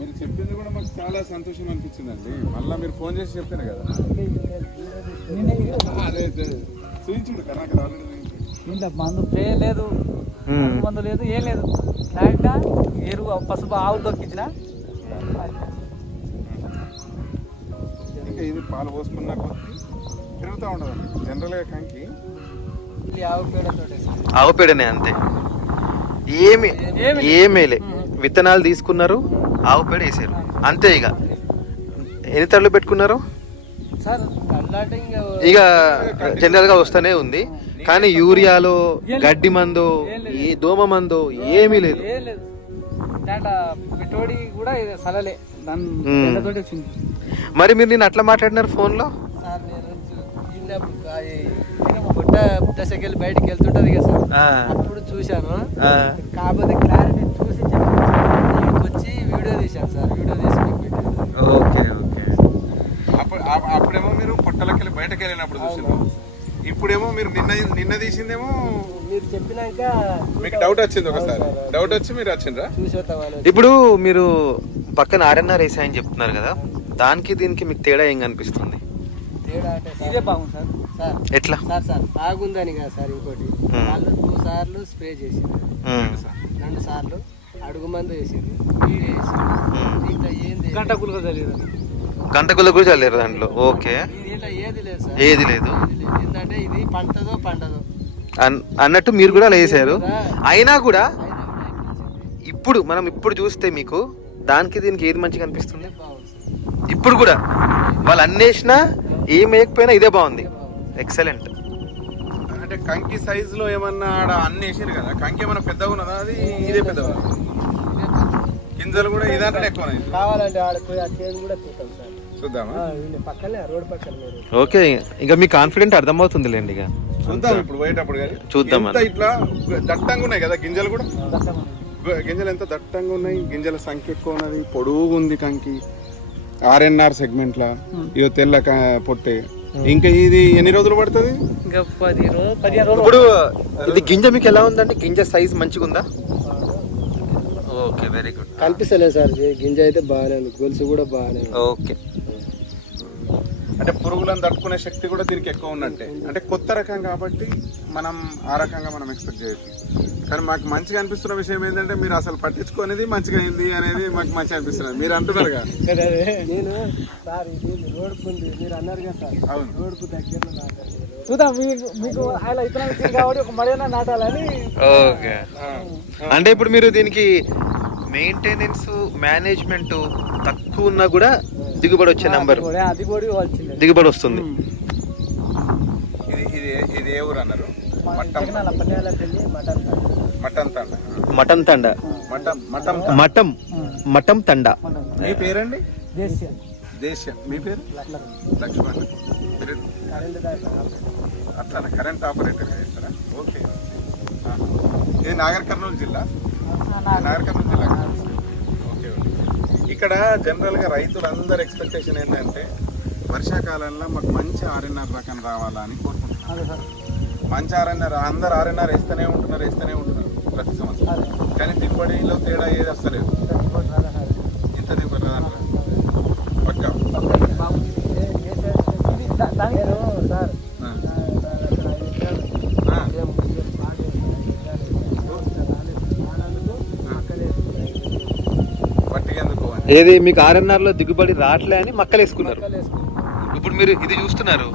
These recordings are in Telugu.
మీరు చెప్పింది కూడా మాకు చాలా సంతోషం అనిపించిందండి. మళ్ళీ మీరు ఫోన్ చేసి చెప్పాను కదా, అదే చూపించుడు కదా నాకు ఆల్రెడీ ఇంట్లో మందు స్ప్రే లేదు, మందు లేదు, ఏం లేదు. డైరెక్ట్గా ఎరువు పసుపు ఆవులు దొక్కించిన. ఇంకా ఇది పాలు పోసుకున్న కొద్దీ తిరుగుతూ ఉండదండి. జనరల్గా కంకి ఆవు పేడనే అంతే, ఏమేలే. విత్తనాలు తీసుకున్నారు, ఆవు పేడ వేసారు అంతే. ఇక ఎన్ని తళ్ళు పెట్టుకున్నారు? ఇక జనరల్ గా వస్తూనే ఉంది, కానీ యూరియాలో గడ్డి మందు, ఈ దోమ మందు ఏమీ లేదు. మరి మీరు నేను అట్లా మాట్లాడినారు ఫోన్ లో? బుట్ట దశకెళ్ళి బయటకు వెళ్తుంటది కదా సార్, అప్పుడు చూశాను. కాకపోతే క్లారిటీ చూసి వచ్చి వీడియో తీశాను సార్. వీడియో తీసి ఓకే ఓకే. అప్పుడేమో మీరు పొట్టలకెళ్ళి బయటకు వెళ్ళినప్పుడు చూసిండ్రు, ఇప్పుడేమో మీరు నిన్న తీసిందేమో మీరు చెప్పినాక మీకు డౌట్ వచ్చింది. ఒకసారి డౌట్ వచ్చి మీరు వచ్చిండ్రా? ఇప్పుడు మీరు పక్కన ఆర్ఎన్ఆర్ వేసా అని చెప్తున్నారు కదా, దానికి దీనికి మీకు తేడా ఏం కనిపిస్తుంది? తేడా అంటే ఇదే బాగుంది సార్. సార్ ఎట్లా సార్ బాగుందని కదా సార్. ఇంకోటి వాళ్ళు 2 సార్లు స్ప్రే చేసిండ్రు, 2 సార్లు అడుగు మందు వేసిండ్రు, నీళ్ళు వేసిండ్రు. దీంట్లో ఏంది గంటకులు కూడా చల్లారు దాంట్లో. ఓకే, దీంట్లో ఏది లేదు సార్, ఏది లేదు. ఏంటంటే ఇది పంటదో అన్నట్టు మీరు కూడా వేసారు. అయినా కూడా ఇప్పుడు మనం చూస్తే మీకు దానికి దీనికి ఏది మంచిగా అనిపిస్తుంది? ఇప్పుడు కూడా వాళ్ళు అన్నేసినా ఏం వేయకపోయినా ఇదే బాగుంది. ఎక్సలెంట్. అంటే కంకి సైజ్ లో ఏమన్నా ఆడ అన్ని వేసారు కదా, కంకి ఏమన్నా పెద్దగా ఉన్నదా? అది ఇదే పెద్దగా, గింజలు కూడా ఇదంటే ఎక్కువ కావాలంటే ఆడిపోయి ఆ చేను కూడా చూద్దాం సార్. చూద్దామా? పక్కనే రోడ్ పక్కన. ఓకే, ఇక మీ కాన్ఫిడెంట్ అర్థమవుతుందిలేండి. ఇక చూద్దాం ఇప్పుడు పోయేటప్పుడు కానీ చూద్దాం. ఇట్లా దట్టంగా ఉన్నాయి కదా గింజలు కూడా, గింజలు ఎంత దట్టంగా ఉన్నాయి, గింజల సంఖ్య ఎక్కువ ఉన్నది, పొడుగు ఉంది కంకి. ఆర్ఎన్ఆర్ సెగ్మెంట్ లా ఇదో తెల్ల పొట్టే. ఇంకా ఇది ఎన్ని రోజులు పడుతుంది? ఇంకా 15 రోజులు. ఇప్పుడు ఇది గింజ మీకు ఎలా ఉందండి? గింజ సైజ్ మంచిగా ఉందా? Okay, very good. కనిపిస్తలేదు సార్ గింజ అయితే బాగానే ఉంది, గొలుసు కూడా బాగానే. ఓకే, అంటే పురుగులను తట్టుకునే శక్తి కూడా దీనికి ఎక్కువ ఉన్నట్టే. అంటే కొత్త రకం కాబట్టి మనం ఆ రకంగా మనం ఎక్స్పెక్ట్ చేయొచ్చు. కానీ మాకు మంచిగా అనిపిస్తున్న విషయం ఏంటంటే మీరు అసలు పట్టించుకునేది మంచిగా అయింది అనేది మాకు మంచిగా అనిపిస్తున్నది. మీరు అంటున్నారు కదా, నేను సార్ ఇది రోడ్డుకుంది మీరు అన్నారు కదా సార్. అవును, రోడ్డుకు దగ్గరలో చూద్దాం. మీకు ఆయన ఇతర కాబట్టి ఒక మర్యాద నాటాలని. ఓకే, అంటే ఇప్పుడు మీరు దీనికి మెయింటెనెన్స్ మేనేజ్మెంట్ తక్కువ ఉన్నా కూడా దిగుబడి వచ్చే నంబర్, దిగుబడి వస్తుంది. ఇది ఏ ఊరు అన్నారు? మటన్ తండ. మటం తండ. మీ పేరండి? దేశ్యం. మీ పేరు? లక్ష్మణ్. అట్లా కరెంట్ ఆపరేటర్ చేస్తారా? ఓకే. ఇది నాగర్ కర్నూలు జిల్లా. ఓకే. ఇక్కడ జనరల్గా రైతులందరూ ఎక్స్పెక్టేషన్ ఏంటంటే వర్షాకాలంలో మాకు మంచి ఆర్ఎన్ఆర్ రకం రావాలా అని కోరుకుంటున్నారు. మంచి ఆర్ఎన్ఆర్ అందరు ఆర్ఎన్ఆర్ వేస్తూనే ఉంటున్నారు ప్రతి సంవత్సరం. కానీ దిగుబడిలో తేడా ఏది వస్తలేదు. ఇంత దిగుబడి రాదంట పక్క. ఏది మీకు ఆర్ఎన్ఆర్ లో దిగుబడి రావట్లే అని మక్కలు వేసుకున్నారు. ఇప్పుడు మీరు ఇది చూస్తున్నారు,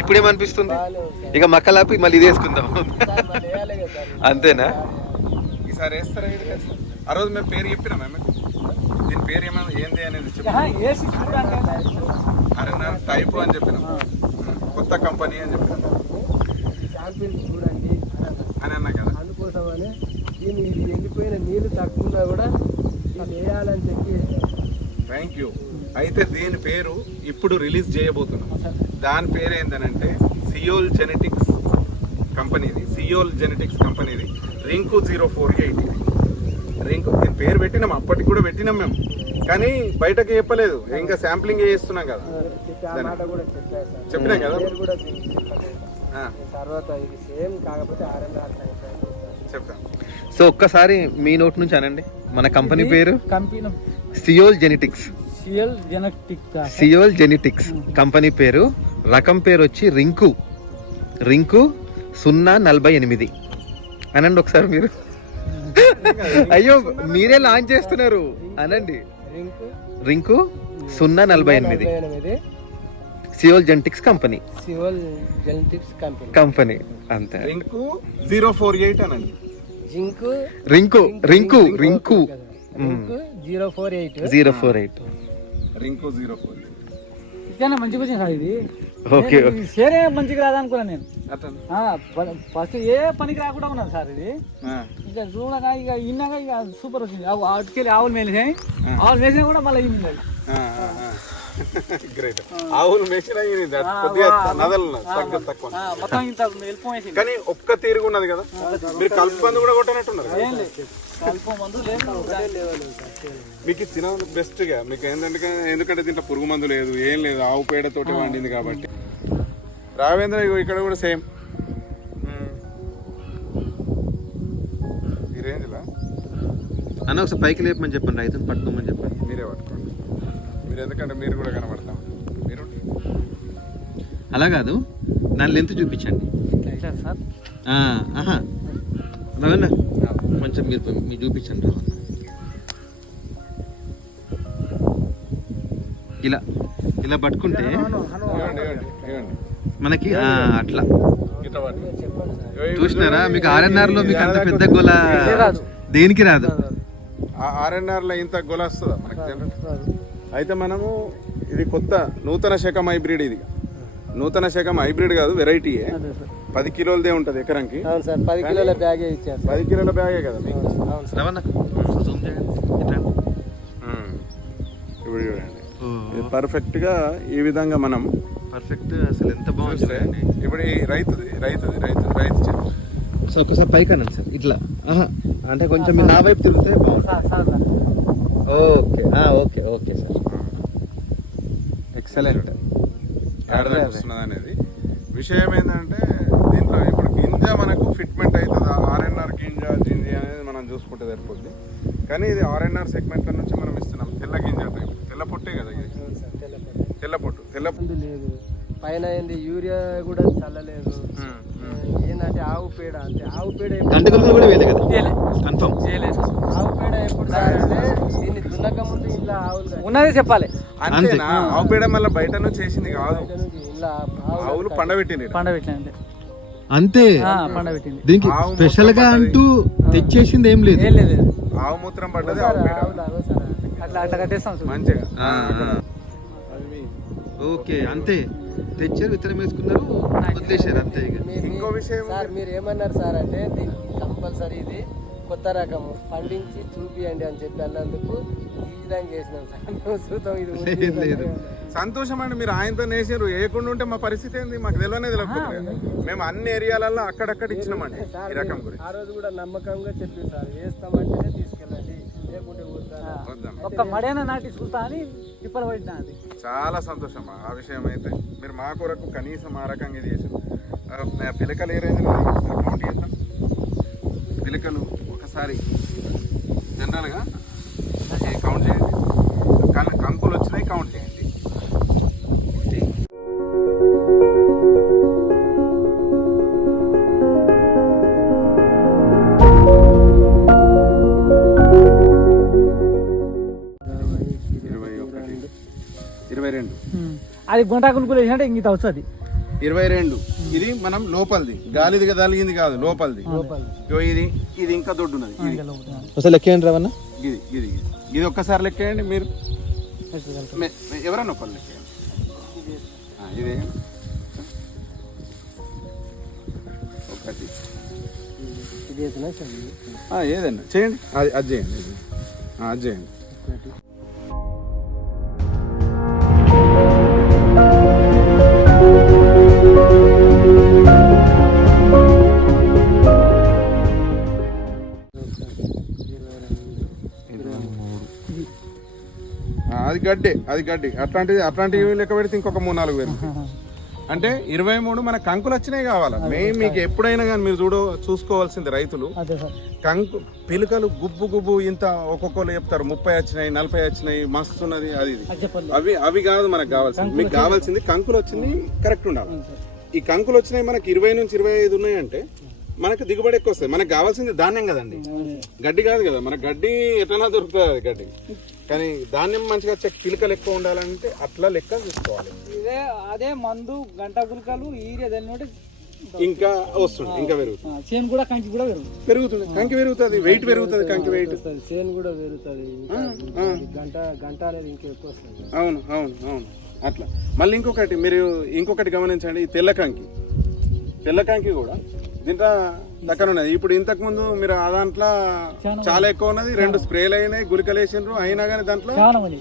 ఇప్పుడేమనిపిస్తుంది? ఇక మక్కలాపి మళ్ళీ ఇది వేసుకుందాం అంతేనా? ఈసారి వేస్తారా? ఆ రోజు మేము పేరు చెప్పినా మేము దీని పేరు ఏమైనా ఏంది అనేది చెప్పిన, ఆర్ఎన్ఆర్ టైప్ అని చెప్పినాం, కొత్త కంపెనీ అని చెప్పినాం అని అన్నా కదా. అందుకోసమని ఇది ఎండిపోయిన నీళ్లు తక్కువ కూడా వేయాలని చెప్పి. Thank you. అయితే దీని పేరు ఇప్పుడు రిలీజ్ చేయబోతున్నాం. దాని పేరు ఏంటనంటే సియోల్ జెనెటిక్స్ కంపెనీది రింకు 048. రింకు దీని పేరు పెట్టినాం, అప్పటికి కూడా పెట్టినాం మేము, కానీ బయటకి చెప్పలేదు. ఇంకా శాంప్లింగ్ చేస్తున్నాం కదా, చెప్పినాం కదా. తర్వాత ఇది సేమ్ కాకపోతే చెప్పాను. సో ఒక్కసారి మీ నోట్ నుంచి అనండి మన కంపెనీ పేరు. Company Seoul genetics. CL genetic Seoul genetics company పేరు. రకం పేరు వచ్చి రింకు. రింకు 048 అనండి ఒకసారి మీరు. అయ్యో మీరే లాంచ్ చేస్తున్నారు అనండి. Rinku 048 Seoul genetics company. Civil genetics company. Company అంతే. రింకు 048 అనండి. జింక్ రింకు రింకు రింకు 048. 048. రింకు 048. ఇట్లా మంచిగా వచ్చింది సార్ ఇది. ఓకే షేరే మంచిగా రాదనుకున్నాను నేను. అట్లా ఫస్ట్ ఏ పనికి రాకుండా ఉన్నాను సార్ ఇది. ఇక చూడగా ఇక ఇన్నాక ఇక సూపర్ వచ్చింది. అటుకెళ్ళి ఆవులు మేలిసాయి. ఆవులు మేసినా కూడా మళ్ళీ ఇన్ని గ్రేట్. ఆవులు మేసిన కొద్దిగా నదలు తక్కువ మొత్తం ఇంత వెళ్ళిపోయేసింది. కానీ ఒక్క తీరుగా ఉన్నది కదా. మీరు కలుపు మందు కూడా కొట్టనట్టున్నారు. ఏం లేదు కలుపు మందు లేదు. మీకు తిన బెస్ట్ గా మీకు ఎందుకంటే దీంట్లో పురుగు మందు లేదు, ఏం లేదు, ఆవు పేడతోటి వండింది కాబట్టి. రావేంద్ర ఇక్కడ కూడా సేమ్ ఈ రేంజ్ లా అన్న ఒకసారి పైకి లేపమని చెప్పండి, రైతుని పట్టుకోమని చెప్పండి. మీరే పట్టుకోండి. మీరు ఎందుకంటే మీరు కూడా కనబడతాం. మీరు అలా కాదు, నా లెంత్ చూపించండి. సార్ రవణ కొంచెం మీరు చూపించండి. రవణ ఇలా ఇలా పట్టుకుంటే మనకి అట్లా చూసినారా? మీకు ఆర్ఎన్ఆర్ లో మీకు అంత పెద్ద గొల దేనికి రాదు. ఆర్ఎన్ఆర్ లో ఇంత గొల వస్తుందా మనకి జనరల్? అయితే మనము ఇది కొత్త నూతన శకం హైబ్రిడ్. ఇది నూతన శకం హైబ్రిడ్ కాదు, వెరైటీయే. 10 కిలోలదే ఉంటుంది ఎకరానికి. 10 కిలోల బ్యాగే ఇచ్చారు. 10 కిలోల బ్యాగే కదా మీకు. ఇప్పుడు చూడండి పర్ఫెక్ట్ గా ఈ విధంగా మనం పర్ఫెక్ట్ అసలు ఎంత బాగుంది. ఇప్పుడు ఈ రైతు చెప్పు. సో ఒకసారి పైకి అనండి సార్ ఇట్లా. అంటే కొంచెం నా వైపు తిరిగితే బాగుంటుంది. Okay okay okay sir, excellent. వస్తున్నది అనేది విషయం ఏంటంటే దీంట్లో ఇప్పుడు గింజ మనకు ఫిట్మెంట్ అవుతుంది. ఆర్ఎన్ఆర్ గింజ అనేది మనం చూసుకుంటే సరిపోద్ది. కానీ ఇది ఆర్ఎన్ఆర్ సెగ్మెంట్ నుంచి మనం ఇస్తున్నాం. తెల్ల గింజ టైప్, తెల్ల పొట్టే కదా ఇది. తెల్ల పొట్టు లేదు పైన ఏంది యూరియా కూడా చల్లలేదు. ఏంటంటే ఆవు పేడ, అంటే ఆవు పేడ గంటగులు కూడా వేయలే కదా, కన్ఫర్మ్ ఆవు పేడ ఎప్పుడు సార్ అంటే దీన్ని దున్నక ముందు ఇలా ఆవులు ఉన్నదే చెప్పాలి. అంతేనా? ఆవు పేడ మళ్ళీ బయట నుంచి చేసింది కాదు, ఇలా ఆవులు పండబెట్టింది. పండబెట్టింది అంతే. పండబెట్టింది. దీనికి స్పెషల్ గా అంటూ తెచ్చేసింది ఏం లేదు. ఆవు మూత్రం పడ్డది, ఆవు పేడ అట్లా అట్లా కట్టేస్తాం మంచిగా. ఓకే అంతే, తెచ్చారు, విత్తనం వేసుకున్నారు, వదిలేశారు అంతే. ఇక ఇంకో విషయం సార్ మీరు ఏమన్నారు సార్ అంటే దీనికి కంపల్సరీ ఇది కొత్త రకము పండించి చూపియండి అని చెప్పి అన్నందుకు ఈ విధంగా చేసినాం సార్. చూద్దాం ఇది లేదు. సంతోషం అండి. మీరు ఆయనతో నేసారు, వేయకుండా ఉంటే మా పరిస్థితి ఏంది మాకు తెలియదు. మేము అన్ని ఏరియాలలో అక్కడక్కడ ఇచ్చినామండి ఈ రకం గురించి. ఆ రోజు కూడా నమ్మకంగా చెప్పి సార్ వేస్తామంటేనే తీసుకెళ్ళండి, లేకుంటే ఒక్క మడేనా నాటి చూస్తా అని తిప్పలు పడినా. అది చాలా సంతోషం ఆ విషయం. అయితే మీరు మా కొరకు కనీసం ఆ రకంగా ఇది చేశారు. పిలకలు ఏ రేంజ్ కౌంట్ చేద్దాం. పిలకలు ఒకసారి జనరల్గా కౌంట్ చేయండి. కంకులు వచ్చినాయి కౌంట్ చేయండి. అది గుంటాకులు వేసినట్టే ఇంత వస్తుంది. 22. ఇది మనం లోపలిది, గాలిది తలిగింది కాదు, లోపలిది. ఇది ఇంకా దొడ్డు ఉన్నది. అసలు లెక్కేయండి రావన్న. ఇది ఇది ఇది ఒక్కసారి లెక్కేయండి మీరు, ఎవరన్నా ఒకళ్ళు లెక్కేయండి. ఇదే ఒకటి ఏదన్నా చేయండి, అది చేయండి, అది చేయండి. అది గడ్డి అట్లాంటివి లెక్క పెడితే ఇంకొక 3-4 వేలు. అంటే 23 మన కంకులు వచ్చినాయి కావాలా మెయిన్ మీకు ఎప్పుడైనా కానీ మీరు చూసుకోవాల్సింది రైతులు అదే సార్ కంకు పిలకలు గుబ్బు గుబ్బు ఇంత ఒక్కొక్కరు చెప్తారు 30 వచ్చినాయి 40 వచ్చినాయి మస్తు ఉన్నది అది ఇది. అది చెప్పండి. అవి కాదు మనకు కావాల్సింది. మీకు కావాల్సింది కంకులు వచ్చింది కరెక్ట్ ఉండాలి. ఈ కంకులు వచ్చినాయి మనకి 20 నుంచి 25 ఉన్నాయంటే మనకు దిగుబడి ఎక్కువ వస్తుంది. మనకు కావాల్సింది ధాన్యం కదండి, గడ్డి కాదు కదా. మనకు గడ్డి ఎట్లా దొరుకుతుంది అది గడ్డి, కానీ ధాన్యం మంచిగా పిలకలు ఎక్కువ ఉండాలంటే అట్లా లెక్క చూసుకోవాలి. ఇదే అదే మందు గంట గులకలు ఈరియా దాన్ని ఇంకా వస్తుంది, ఇంకా పెరుగుతుంది. చేను కూడా కంకి కూడా పెరుగుతుంది, కంకి పెరుగుతుంది, వెయిట్ పెరుగుతుంది, కంకి వెయిట్. చేను కూడా పెరుగుతుంది, గంట అనేది ఇంకా ఎక్కువ వస్తుంది. అవును అవును అవును అట్లా. మళ్ళీ ఇంకొకటి గమనించండి, ఈ తెల్లకంకి కూడా దీంట్లో దగ్గర ఉన్నది. ఇప్పుడు ఇంతకు ముందు మీరు ఆ దాంట్లో చాలా ఎక్కువ ఉన్నది, 2 స్ప్రేలు అయినాయి, గుళికలు వేసిండ్రు, అయినా కానీ దాంట్లో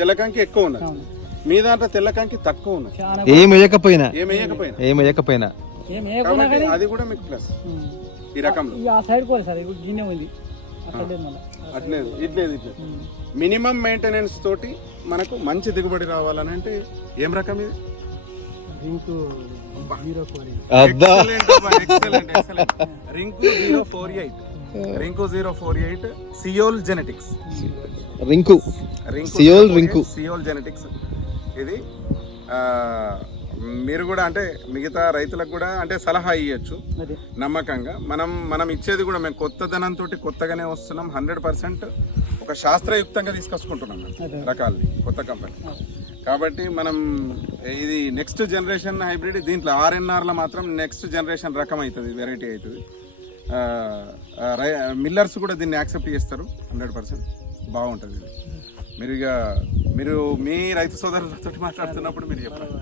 తెల్లకంకి ఎక్కువ ఉన్నది. మీ దాంట్లో తెల్లకంకి తక్కువ ఉన్నది. ఏం వేయకపోయినా కాబట్టి అది కూడా మీకు ప్లస్ ఈ రకంలో. ఇట్లేదు మినిమం మెయింటెనెన్స్ తోటి మనకు మంచి దిగుబడి రావాలని అంటే ఏం రకం ఇది? Rinku 048 Seoul genetics. Seoul genetics ఇది మీరు కూడా అంటే మిగతా రైతులకు కూడా అంటే సలహా ఇవ్వచ్చు నమ్మకంగా. మనం ఇచ్చేది కూడా మేము కొత్తదనంతో కొత్తగానే వస్తున్నాం, 100% ఒక శాస్త్రయుక్తంగా తీసుకొచ్చుకుంటున్నాం రకాలు, కొత్త కంపెనీ. కాబట్టి మనం ఇది నెక్స్ట్ జనరేషన్ హైబ్రిడ్. దీంట్లో RNRలో మాత్రం నెక్స్ట్ జనరేషన్ రకం అవుతుంది, వెరైటీ అవుతుంది. మిల్లర్స్ కూడా దీన్ని యాక్సెప్ట్ చేస్తారు, 100% బాగుంటుంది ఇది. మీరు మీ రైతు సోదరులతో మాట్లాడుతున్నప్పుడు మీరు చెప్పాలి.